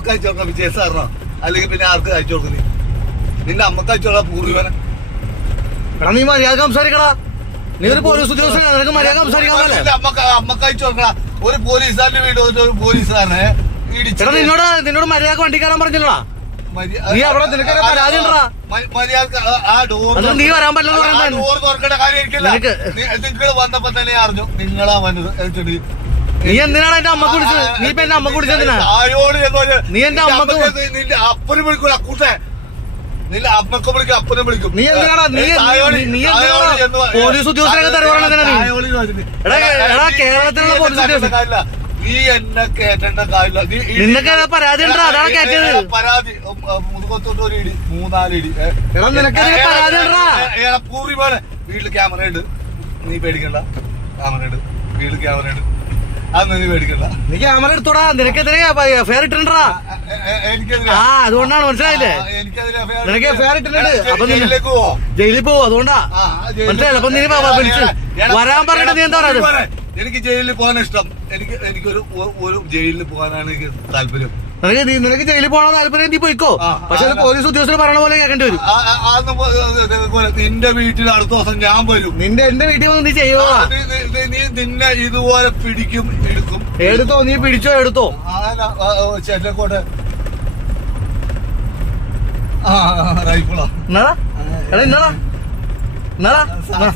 ആർക്ക് അയച്ചു കൊടുക്കണം വിജയ സാറിനോ അല്ലെങ്കിൽ പിന്നെ ആർക്ക് അയച്ചു കൊടുക്കുന്നേ നിന്റെ അമ്മയ്ക്ക് അയച്ചു പൂർവിമനെ എടാ നീ മര്യാദ സംസാരിക്കടാ. നീ ഒരു പോലീസ് ഉദ്യോഗസ്ഥൻ നിനക്ക് മര്യാദ സംസാരിക്കാൻ പോലെ നിന്റെ അമ്മയ്ക്ക് അമ്മയ്ക്ക് അയച്ചു കൊടുക്കണം ഒരു പോലീസുകാരന്റെ വീട് വന്നിട്ട് ഒരു പോലീസുകാരനെ ഇടിച്ചിട്ട് എടാ നിന്നോട് നിന്നോട് മര്യാദ വണ്ടി കയറാൻ പറഞ്ഞില്ലടാ. നീ അവിടെ പരാതി വരാൻ പറ്റില്ല നിനക്ക് നിങ്ങൾ വന്നപ്പോ തന്നെ അറിഞ്ഞു. നിങ്ങളാ വന്നത്. നീ എന്തിനാണ് എന്റെ അമ്മയ്ക്ക് വിളിച്ചത്? നീ ഇപ്പൊ എന്റെ അമ്മയ്ക്ക് പറഞ്ഞാ- നീ എന്റെ അമ്മയ്ക്ക് നിന്റെ അപ്പനും വിളിക്കൂല അക്കൂട്ടെ. നിന്റെ അമ്മയ്ക്ക് വിളിക്കും അപ്പനും വിളിക്കും. നീ എന്തിനാടാ? നീ- നീ- എന്തിനാടാ? പോലീസ് ഉദ്യോഗസ്ഥരൊക്കെ തരുവാണെന്നാ. എടാ, കേരളത്തിലുള്ള പോലീസ് ഉദ്യോഗസ്ഥ. നീ എന്നെ കേട്ടേണ്ട കാര്യമില്ല. നീ ഇടി- നിനക്ക് പരാതി ഉണ്ടോ? അതാണ് കേട്ടത് പരാതി മുതുകത്തോട്ട് ഒരു ഇടി മൂന്നാൽ ഇടി. പരാതി പോലെ വീട്ടിൽ ക്യാമറ ഉണ്ട് നീ പേടിക്കണ്ട. ക്യാമറ ഉണ്ട് വീട്ടിൽ ക്യാമറ ഉണ്ട് നീ ക്യാമറ എടുത്തോടാ. നിനക്കെതിരെ ഫെയർ ഇട്ടിട്ടുണ്ടാ ആ അതുകൊണ്ടാണ് മനസ്സിലായില്ലേ? നിനക്ക് ഫെയർ ഇട്ടിട്ടുണ്ട്. അപ്പൊ ജയിലിൽ പോവും? അതുകൊണ്ടാ. മനസ്സിലായില്ല? അപ്പൊ നീ വിളിച്ചു. വരാൻ പറഞ്ഞിട്ട് നീ എന്താ പറയുന്നത്? എനിക്ക് ജയിലിൽ പോകാൻ ഇഷ്ടം. എനിക്ക് എനിക്കൊരു ഒരു ജയിലിൽ പോകാനാണ് എനിക്ക് താല്പര്യം. നിനക്ക് നീ- നിനക്ക് ജയിലിൽ പോകണ താല്പര്യം നീ പോയിക്കോ? പക്ഷെ അത് പോലീസ് ഉദ്യോഗസ്ഥർ പറയണ പോലെ കേൾക്കേണ്ടി വരും. നിന്റെ വീട്ടിൽ അടുത്ത ദിവസം ഞാൻ വരും. നിന്റെ എന്റെ വീട്ടിൽ വന്ന് നീ ചെയ്യുക നിന്നെ ഇതുപോലെ പിടിക്കും എടുക്കും. എടുത്തോ? നീ പിടിച്ചോ? എടുത്തോ? ചെല്ലക്കോട്ടെ ആ റൈഫിളാ. എന്നാടാ എന്നാടാ